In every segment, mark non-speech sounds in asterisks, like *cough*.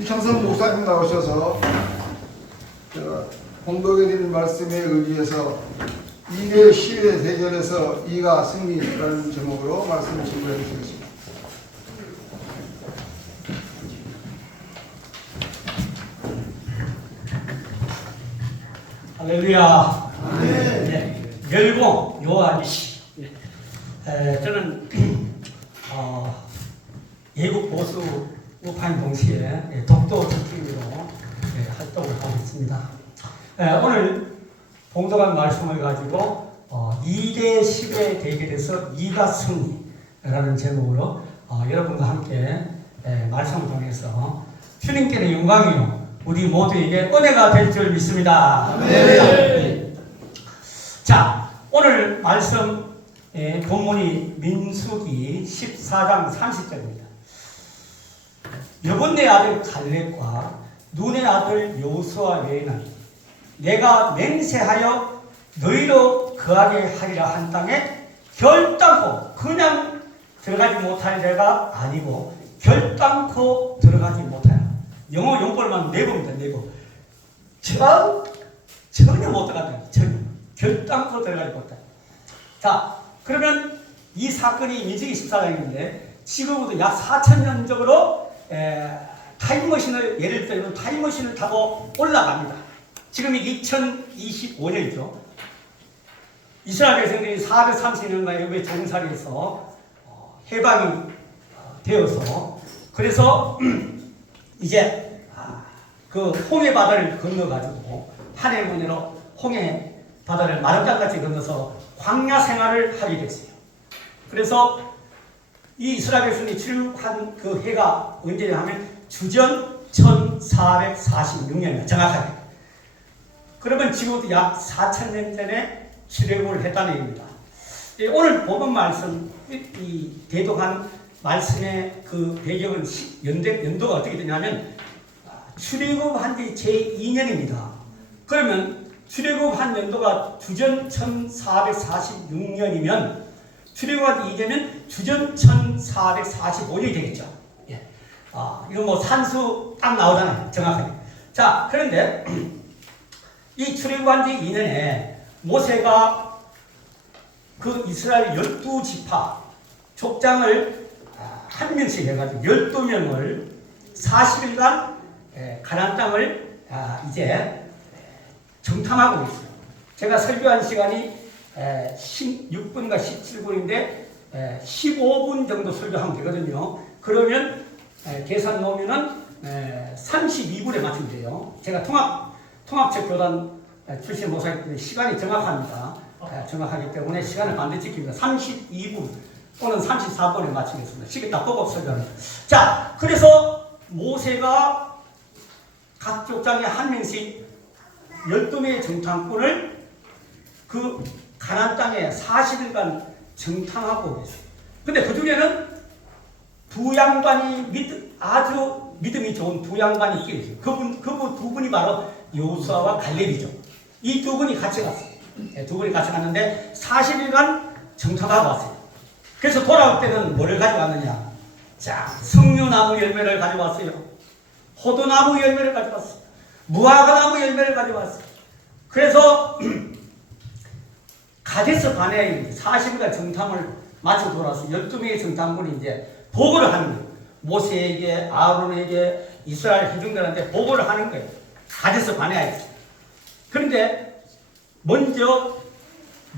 이창선 목사님 나오셔서 제가 공독해 드린 말씀에 의지해서 2대 시의 대결에서 2가 승리라는 제목으로 말씀을 진행해 주시겠습니다. 할렐루야. 네. 멸공 요한시. 에, 저는 *clears throat* 어, 예국 보수 우파인 동시에 예, 독도 특집으로 예, 활동을 하고 있습니다. 에, 오늘 봉독한 말씀을 가지고 어, 2대 10의 대결에서 2가 승리라는 제목으로 어, 여러분과 함께 에, 말씀을 통해서 주님께는 영광이요 우리 모두에게 은혜가 될 줄 믿습니다. 네. 자, 오늘 말씀 예, 본문이 민수기 14장 30절입니다. 여분의 아들 갈렙과 눈의 아들 요수아 외에는 내가 맹세하여 너희로 거하게 하리라 한 땅에 결단코 그냥 들어가지 못할 자가 아니고 결단코 들어가지 못하라. 영어 용벌만 네 번입니다. 네 번. 전 전혀 못 들어간다. 전혀 결단코 들어가지 못한다. 자, 그러면 이 사건이 민수기 14장인데 지금부터 약 4천 년 전으로 에, 타임머신을 예를 들면 타임머신을 타고 올라갑니다. 지금이 2025년이죠. 이스라엘 백성들이 430년간 여기에 정살해서 어, 해방이 어, 되어서 그래서 *clears throat* 이제 아, 그 홍해 바다를 건너가지고 하늘문으로 홍해 바다를 마름땅같이 건너서 광야 생활을 하게 됐어요. 그래서 이 이스라엘 백성이 출국한 그 해가 언제냐 하면 주전 1446년이에요. 정확하게. 그러면 지금부터 약 4천년 전에 출애굽을 했다는 얘기입니다. 예, 오늘 본문 말씀, 이, 이 대독한 말씀의 그 배경은 시- 연대, 연도가 어떻게 되냐면 아, 출애굽한 지 제2년입니다. 그러면 출애굽한 연도가 주전 1446년이면 출애굽한 2년은 주전 1445년이 되겠죠. 예. 아, 이거 뭐 산수 딱 나오잖아요. 정확하게. 자, 그런데 *clears throat* 이 출애굽한 지 2년에 모세가 그 이스라엘 열두 지파 족장을 아, 한 명씩 해가지고 열두 명을 40일간 가나안 땅을 아, 이제 정탐하고 있어요. 제가 설교한 시간이 16분과 17분인데 15분 정도 설교하면 되거든요. 그러면 에, 계산 놓으면은 32분에 맞추면 돼요. 제가 통합 통합책 교단 에, 출신 목사이기 때문에 시간이 정확합니다. 에, 정확하기 때문에 시간을 반드시 지킵니다. 32분 또는 34분에 맞추겠습니다. 시계 딱 보고 설교합니다. 자, 그래서 모세가 각 족장에 한 명씩 12명의 정탐꾼을 그 가나안 땅에 40일간 정탐하고 계세요. 근데 그 중에는 두 양반이 믿, 아주 믿음이 좋은 두 양반이 있어요. 그분, 그분 두 분이 바로 요수아와 갈렙이죠. 이 두 분이 같이 갔어요. 네, 두 분이 같이 갔는데 40일간 정탐하고 왔어요. 그래서 돌아올 때는 뭐를 가져왔느냐? 자, 석류나무 열매를 가져왔어요. 호두나무 열매를 가져왔어요. 무화과나무 열매를 가져왔어요. 그래서 *clears throat* 가데스 반에 40일간 정탐을 마쳐 돌아서 12명의 정탐꾼이 이제 보고를 하는 거예요. 모세에게, 아론에게, 이스라엘 회중들한테 보고를 하는 거예요. 가데스 반에에 그런데 먼저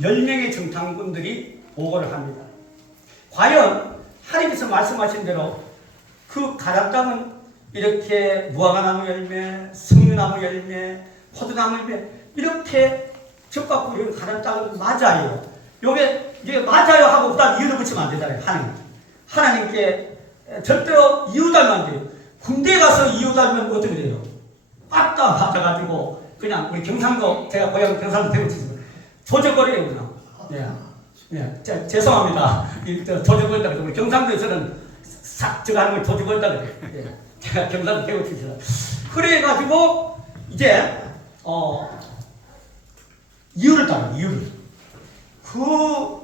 10명의 정탐꾼들이 보고를 합니다. 과연 하나님께서 말씀하신 대로 그 땅은 이렇게 무화과나무 열매, 석류나무 열매, 포도나무 열매 이렇게 적갖고 이런 가나안 땅은 맞아요. 요게 이게 맞아요 하고 딱 이유를 붙이면 안 되잖아요. 하나님. 하나님께 절대로 이유 달면 안 돼요. 군대 가서 이유 달면 어떻게 돼요? 빠따 맞아가지고 그냥 우리 경상도 제가 고향 경상도 대구 치죠. 조적거려요 그냥. 예. 예. 자, 죄송합니다. *laughs* 조적거린다 그래서 우리 경상도에서는 싹 저거 하는 걸 조적거린다 그래요. 예. 제가 경상도 대구 치죠. 그래가지고 이제 어 이유를 따요 이유를. 그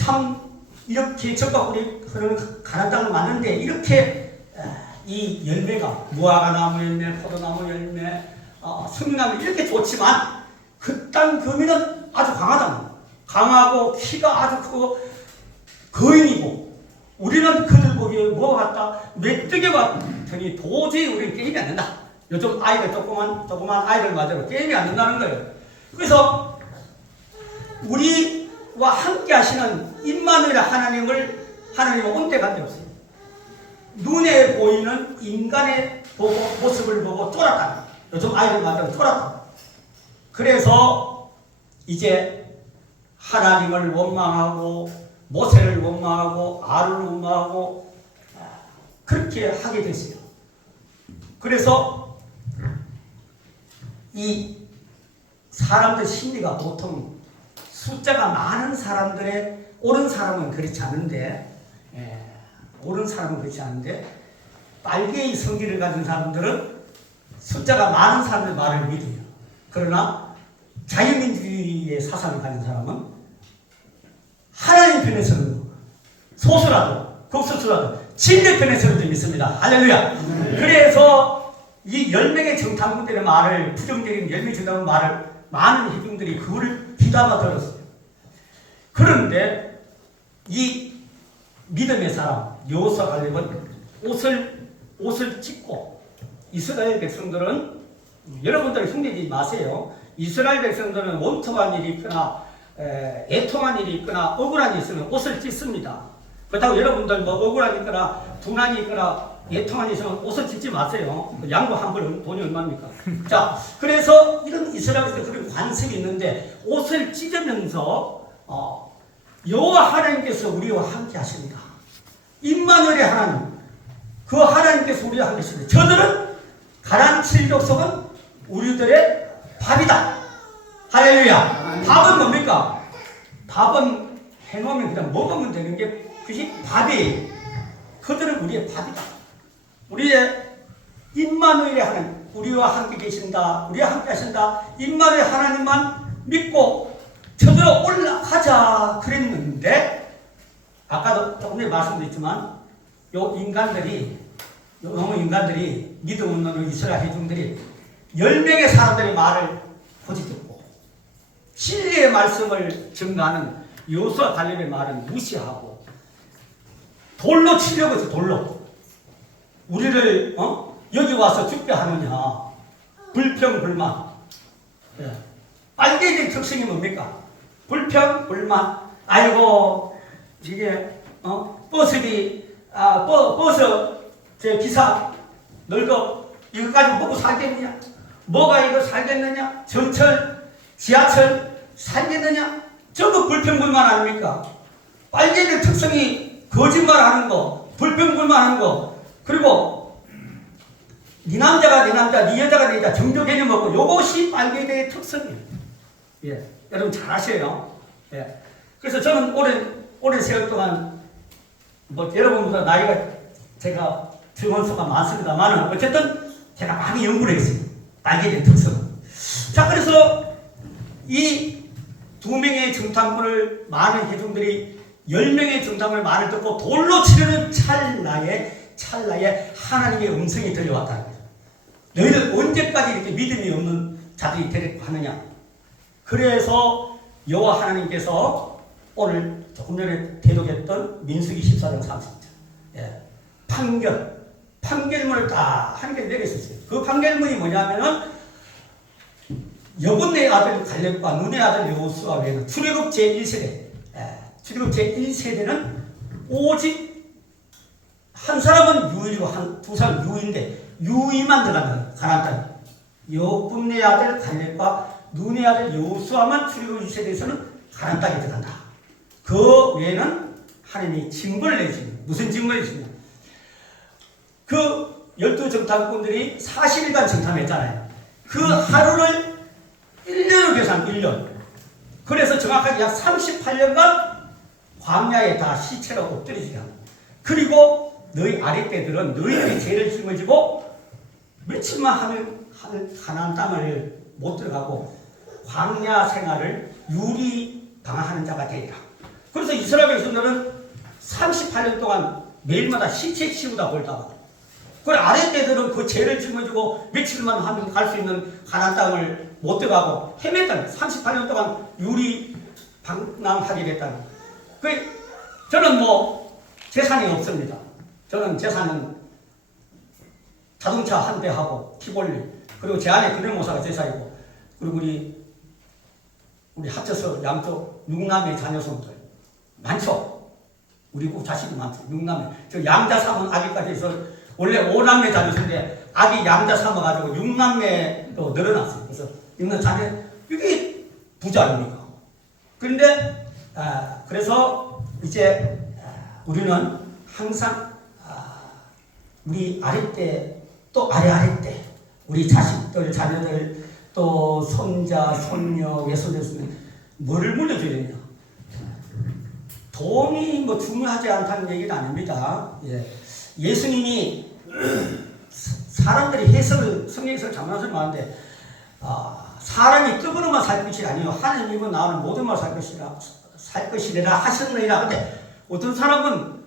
참 이렇게 적과 흐르는 가난 땅은 맞는데 이렇게 아, 이 열매가 무화과 나무 열매, 포도나무 열매, 어, 승나무 이렇게 좋지만 그땅 거미는 아주 강하다. 강하고 키가 아주 크고 거인이고 우리는 그들 보기에 뭐 같다 메뚜기 같으니 도저히 우리는 게임이 안 된다. 요즘 아이들 조그만 조그만 아이들 말대로 게임이 안 된다는 거예요. 그래서 우리와 함께 하시는 임마누엘 하나님을 하나님은 온데간데 없어요. 눈에 보이는 인간의 보고, 모습을 보고 쫄았다. 요즘 아이들 말대로 쫄았다. 그래서 이제 하나님을 원망하고 모세를 원망하고 아를 원망하고 아, 그렇게 하게 됐어요. 그래서 이 사람들 심리가 보통 숫자가 많은 사람들의 옳은 사람은 그렇지 않은데 예, 옳은 사람은 그렇지 않은데 빨개의 성기를 가진 사람들은 숫자가 많은 사람들 말을 믿어요. 그러나 자유민주주의의 사상을 가진 사람은 하나님 편에 서는 소수라도 극소수라도 진리 편에 서는 믿습니다. 할렐루야. 그래서 이 열명의 정탐꾼들의 말을 부정적인 열명 정탐꾼 말을 많은 희중들이 그를 귀담아 들었어요. 그런데 이 믿음의 사람 여호수아 갈렙은 옷을 옷을 찢고 이스라엘 백성들은 여러분들 흉내지 마세요. 이스라엘 백성들은 원통한 일이 있거나 에, 애통한 일이 있거나 억울한 일이 있으면 옷을 찢습니다. 그렇다고 여러분들 뭐 억울한 일 있거나 분한이 있거나 일이 있으면 옷을 찢지 마세요. 양보 한벌 돈이 얼마입니까? 자, 그래서 이런 이스라엘에서 그런 관습이 있는데 옷을 찢으면서 어, 여호와 하나님께서 우리와 함께 하십니다. 임마누엘의 하나님, 그 하나님께서 우리와 함께 하십니다. 저들은 가난 칠족속은 우리들의 밥이다. 할렐루야. 밥은 뭡니까? 밥은 해놓으면 그냥 먹으면 되는 게 그것이 밥이에요. 그들은 우리의 밥이다. 우리의 임마누엘의 하나님, 우리와 함께 계신다. 우리와 함께 하신다. 임마누엘 하나님만 믿고 저들어 올라가자 그랬는데 아까도 조금 전에 말씀드렸지만 요 인간들이 요 너무 인간들이 믿음 없는 이스라엘 회중들이 열 명의 사람들의 말을 고지 듣고 진리의 말씀을 증가하는 요수와 갈렙의 말을 무시하고 돌로 치려고 해서 돌로 우리를 어? 여기 와서 죽게 하느냐? 불평 불만. 예. 빨개진 특성이 뭡니까? 불평 불만. 아이고 이게 어? 버스비 아 버, 버스 제 기사 늙어. 이거 가지고 먹고 살겠느냐? 뭐가 이거 살겠느냐? 전철 지하철 살겠느냐? 저거 불평불만 아닙니까? 빨개진 특성이 거짓말하는 거 불평불만하는 거 그리고 네 남자가 네 남자 네 여자가 네 여자 정조 개념 없고 요것이 빨개대의 특성이에요 예 여러분 잘 아셔요 예 그래서 저는 오랜 오랜 세월 동안 뭐 여러분보다 나이가 제가 증언수가 많습니다만은 어쨌든 제가 많이 연구를 했어요. 빨개진 특성. 자 그래서 이 두 명의 정탐꾼을 많은 회중들이 열 명의 정탐을 말을 듣고 돌로 치르는 찰나에 찰나에 하나님의 음성이 들려왔다는 거죠. 너희들 언제까지 이렇게 믿음이 없는 자들이 되려고 하느냐? 그래서 여호와 하나님께서 오늘 조금 전에 대독했던 민수기 14장 30절 예. 판결 판결문을 딱한개 내렸었어요. 그 판결문이 뭐냐면은 여분의 아들 갈렙과 눈의 아들 여호수아 외에는 출애굽 제1세대 예. 출애굽 제1세대는 오직 한 사람은 유이고 한 두 사람 유인데 유이만 들어간다 가나안 땅. 여분의 아들 갈렙과 눈의 아들 여호수아만 출애굽 1세대에서는 가나안 땅에 들어간다. 그 외에는 하나님이 징벌을 내주십니다. 무슨 징벌을 내주십니까? 그 열두 정탐꾼들이 40일간 정탐했잖아요. 그 하루를 1년으로 계산, 1년. 그래서 정확하게 약 38년간 광야에 다 시체가 엎드리지가. 그리고 너희 아랫배들은 너희들이 죄를 짊어지고 며칠만 하면 가나안 땅을 못 들어가고 광야 생활을 유리 방황하는 자가 되리라. 그래서 이스라엘 백성들은 38년 동안 매일마다 시체 치우다 볼다가 그그 아래 때들은 그 죄를 짊어지고 며칠만 하면 갈 수 있는 가나안 땅을 못 들어가고 헤맸다는 38년 동안 유리 방랑하게 됐다는 그 저는 뭐 재산이 없습니다. 저는 재산은 자동차 한 대 하고 티볼리 그리고 제 안에 그늘모사가 재산이고 그리고 우리 우리 합쳐서 양쪽 육남의 자녀성들 많죠. 우리 그 자식이 많죠. 육남매. 저 양자 삼은 아기까지 해서 원래 오남매 자녀인데 아기 양자 삼아가지고 육남매로 늘어났어요. 그래서 있는 자녀 이게 부자 아닙니까? 그런데 아, 그래서 이제 아, 우리는 항상 아, 우리 아래 때 또 아래 아래 때 우리 자식들 자녀들 또 손자 손녀 외손녀는 뭐를 물려줘야 되냐? 돈이 뭐 중요하지 않다는 얘기는 아닙니다. 예. 예수님이 *clears throat* 사람들이 해석을 성경에서 잘못해서 많은데 아, 사람이 떡으로만 살 것이 아니요 하나님은 나는 모든 말살 것이라 살 것이라 하셨느니라 근데 어떤 사람은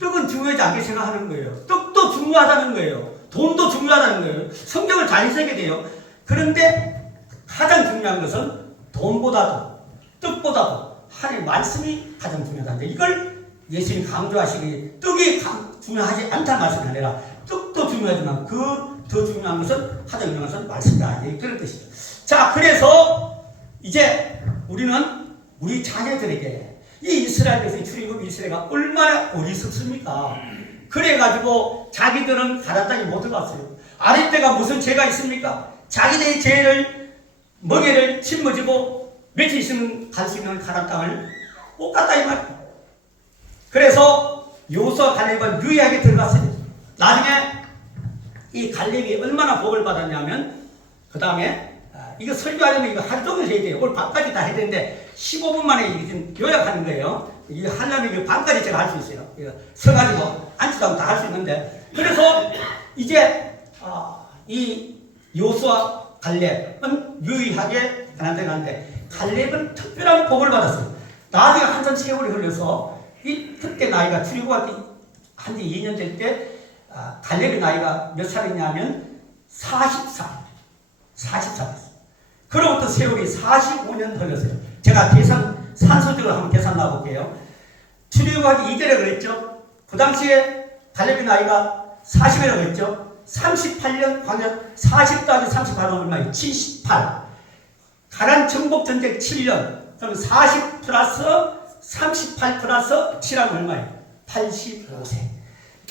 떡은 중요하지 않게 생각하는 거예요. 떡도 중요하다는 거예요. 돈도 중요하다는 거예요. 성경을 잘 읽게 돼요. 그런데 가장 중요한 것은 돈보다도 떡보다도 하나님 말씀이 가장 중요하다는데 이걸 예수님이 강조하시기 떡이 강- 중요하지 않다는 말씀이 아니라 떡도 중요하지만 그 더 중요한 것은 가장 중요한 것은 말씀이다. 예, 그런 뜻이죠. 자, 그래서 이제 우리는 우리 자녀들에게 이 이스라엘 백성 출애굽 이스라엘가 얼마나 어리석습니까? 그래가지고 자기들은 가나안 땅에 못 들어갔어요. 아랫때가 무슨 죄가 있습니까? 자기들의 죄를 멍에를 짊어지고 며칠 있으면 갈 수 있는 가나안 땅을 못 갔다 이 말이에요. 그래서 요수와 갈렙은 유의하게 들어갔어요. 나중에 이 갈렙이 얼마나 복을 받았냐면 그 다음에 이거 설교하려면 이거 하루 종일 해야 돼요. 오늘 밤까지 다 해야 되는데 15분 만에 이게 지금 요약하는 거예요. 이거 하려면 이거 밤까지 제가 할 수 있어요. 이거 서가지고 앉지도 않고 다 할 수 있는데 그래서 이제 아, 이 요수와 갈렙은 유의하게 가난데 가는데 갈렙은 특별한 복을 받았어요. 나중에 한참 세월이 흘러서 이 그때 나이가 출애굽할 때한지 2년 될 때 아, 갈렙의 나이가 몇 살이냐면 44. 44 됐어요. 그로부터 세월이 45년 흘렀어요. 제가 계산 산소적으로 한번 계산 나볼게요. 출애굽하기 이전에 그랬죠. 그 당시에 갈렙의 나이가 40이라고 했죠. 38년 광년 40 더하기 38은 얼마예요? 78. 가난 정복 전쟁 7년. 그럼 40 플러스 38 플러스 7하면 얼마예요? 85세.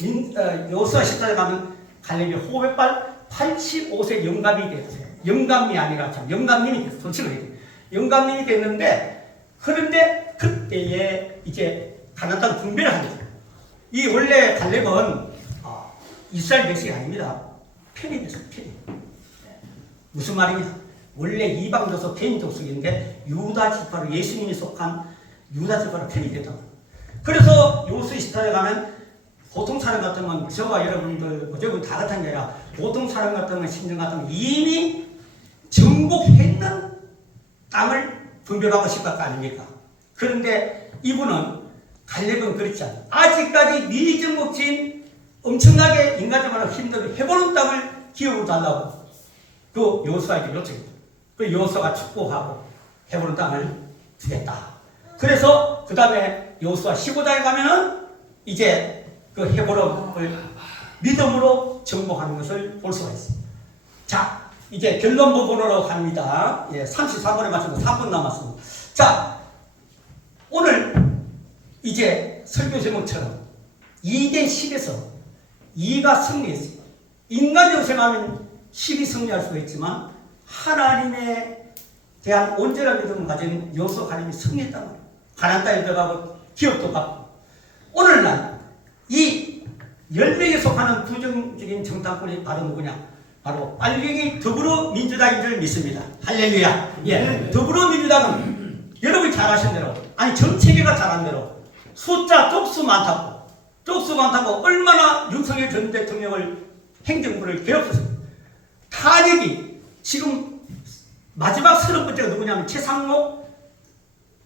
민, 어, 요수아 시대에 가면 갈렙이 호백발 85세 영감이 됐어요. 영감이 아니라 참 영감님이 됐어요. 솔직히. 영감님이 됐는데 그런데 그때에 이제 가나안 땅 분배를 하게 돼요. 이 원래 갈렙은 어, 이스라엘 백성이 아닙니다. 됐어요. 편이. 무슨 말이냐? 원래 이방도서 개인 족속인데 유다 지파로 예수님이 속한 유다 지파로 편이 됐다. 그래서 요수 시타에 가면 보통 사람 같으면 저와 여러분들 저분 다 같은 게 아니라 보통 사람 같으면 신령 같으면 이미 정복했는 땅을 분배받고 싶을 거 아닙니까? 그런데 이분은 갈렙은 그렇지 않아요. 아직까지 미정복진 엄청나게 인간적으로 힘들게 해보는 땅을 기업으로 달라고 그 요수아에게 요청했다. 그 요수아가 축복하고 해보는 땅을 주겠다. 그래서 그 다음에 요수아 15장에 가면은 이제 그 헤보름을 믿음으로 정복하는 것을 볼 수가 있습니다. 자, 이제 결론 부분으로 갑니다. 예, 33분에 맞춰서 3분 남았습니다. 자, 오늘 이제 설교 제목처럼 2대 10에서 2가 승리했습니다. 인간적으로 생각하면 10이 승리할 수가 있지만 하나님에 대한 온전한 믿음을 가진 요소 하나님이 승리했단 말이에요. 가난 땅에 들어가고 기업도 받고 오늘날 이 열명에 속하는 부정적인 정당권이 바로 누구냐? 바로 빨갱이 더불어민주당인 줄 믿습니다. 할렐루야. 예. 더불어민주당은 여러분이 잘 아시는 대로 아니 정체계가 잘한 대로 숫자 쪽수 많다고 쪽수 많다고 얼마나 윤석열 전 대통령을 행정부를 괴롭혔습니다. 탄핵이 지금 마지막 서른 번째가 누구냐면 최상목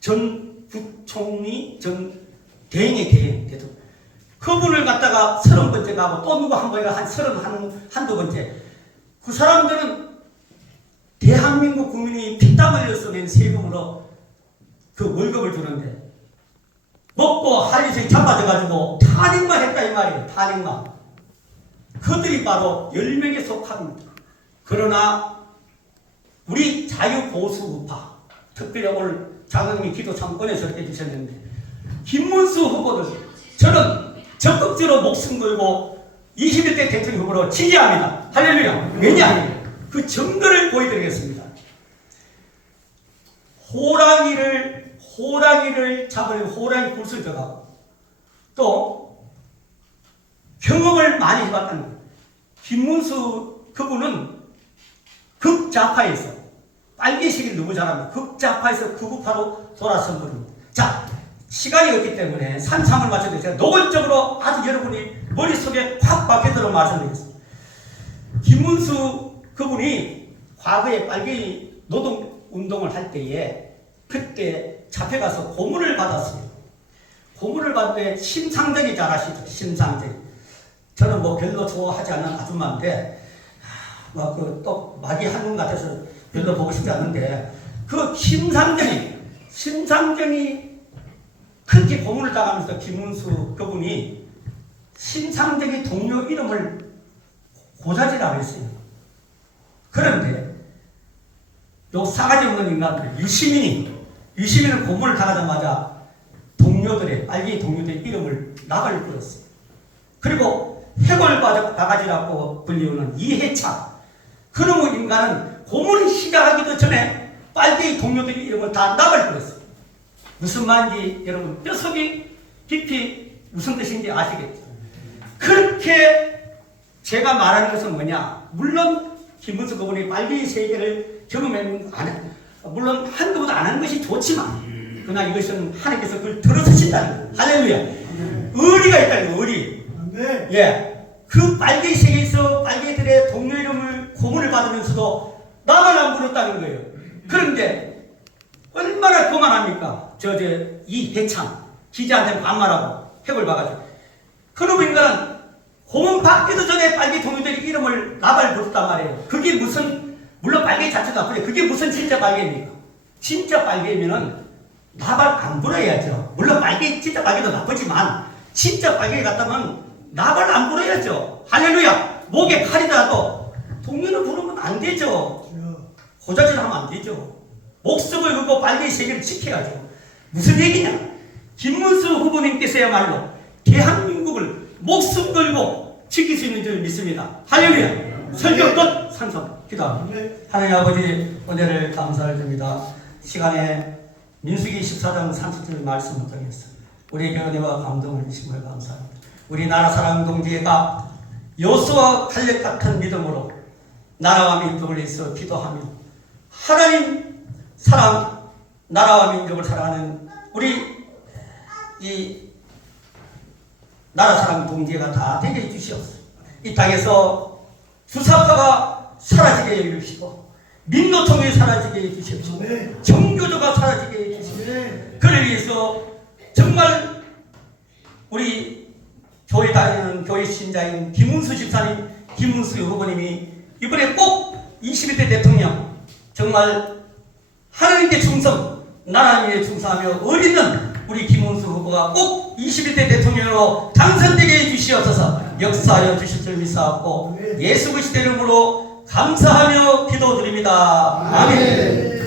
전 부총리 전 대행의 대행 대통령 그분을 갖다가 서른 번째 가고 또 누구 한 번에 한 서른 한, 한두 번째. 그 사람들은 대한민국 국민이 피땀 흘려서 낸 세금으로 그 월급을 주는데 먹고 할리에 자빠져가지고 탄핵만 했다 이 말이에요. 탄핵만. 그들이 바로 열 명에 속합니다. 그러나 우리 자유보수우파 특별히 오늘 장로님이 기도 참권에서 이렇게 주셨는데 김문수 후보를 저는 적극적으로 목숨 걸고 21대 대통령 후보로 지지합니다. 할렐루야. 왜냐? 그 증거를 보여드리겠습니다. 호랑이를 호랑이를 잡으려 호랑이 굴을 들어가고 또 경험을 많이 거예요. 김문수 그분은 극좌파에서 빨개시길 너무 잘합니다. 극좌파에서 극우파로 돌아선 분입니다. 자, 시간이 없기 때문에 산상을 맞춰도 제가 노골적으로 아주 여러분이 머릿속에 확 박히도록 말씀드리겠습니다. 김문수 그분이 과거에 빨갱이 노동 운동을 할 때에 그때 잡혀가서 고문을 받았어요. 고문을 받는데 심상정이 잘 아시죠? 심상정. 저는 뭐 별로 좋아하지 않는 아줌마인데 막그또 막이 한분 같아서 별로 보고 싶지 않은데 그 심상정이 심상정이 그렇게 고문을 당하면서 김문수 그분이 심상정이 동료 이름을 고자질 안 했어요. 그런데 요 싸가지 없는 인간들 유시민이 유시민은 고문을 당하자마자 동료들의 빨리 동료들의 이름을 나발을 불었어요. 그리고 해골 바가지라고 불리우는 이해찬 그놈의 인간은 고문을 시작하기도 전에 빨리 동료들의 이름을 다 나발 불었어요. 무슨 말인지 여러분 뼛속이 깊이 무슨 뜻인지 아시겠죠? 그렇게 제가 말하는 것은 뭐냐? 물론 김문수 그분이 빨리 세계를 경험했는 안 해. 물론 한두 번도 안 하는 것이 좋지만 그러나 이것은 하나님께서 그걸 들어서신다는 거예요. 할렐루야. 의리가 있다는 거예요. 의리. 네. 예. 그 빨개 세계에서 빨개들의 동료 이름을 고문을 받으면서도 나만 안 부렸다는 거예요. 그런데 얼마나 그만합니까? 저, 저, 이해찬 기자한테 반말하고 핵을 봐가지고. 그놈 인간은 고문 받기도 전에 빨개 동료들이 이름을 나발 부렸단 말이에요. 그게 무슨, 물론 빨개 자체도 나쁘죠. 그게 무슨 진짜 빨개입니까? 진짜 빨개면은 나발 안 불어야죠. 물론 빨개, 진짜 빨개도 나쁘지만, 진짜 빨개 같다면 나발 안 불어야죠. 할렐루야! 목에 칼이라도 동료를 부르면 안 되죠. 고자질 하면 안 되죠. 목숨을 걸고 빨리 세계를 지켜야죠. 무슨 얘기냐? 김문수 후보님께서야말로 대한민국을 목숨 걸고 지킬 수 있는 줄 믿습니다. 할렐루야! 설교 끝! 산성 기도합니다. 하나님 아버지 은혜를 감사를 드립니다. 시간에 민수기 14장 30절 말씀을 통해서 우리에게 은혜와 감동을 주심을 감사합니다. 우리 나라 사랑 동지가 여수와 칼렙 같은 믿음으로 나라와 민족을 위해서 기도하며 하나님 사랑 나라와 민족을 사랑하는 우리 이 나라 사랑 동지가 다 되게 해주시옵소서. 이 땅에서 주사파가 사라지게 해주시고 민노통이 사라지게 해주시옵소서. 정교조가 사라지게 해주시옵소서. 그를 위해서 정말 우리 교회 다니는 교회 신자인 김문수 집사님, 김문수 후보님이 이번에 꼭 21대 대통령 정말 하나님께 충성, 나라님께 충성하며 어리는 우리 김문수 후보가 꼭 21대 대통령으로 당선되게 해주시옵소서 역사하여 주실 줄 믿사옵고 예수 그리스도 이름으로 감사하며 기도드립니다. 아멘.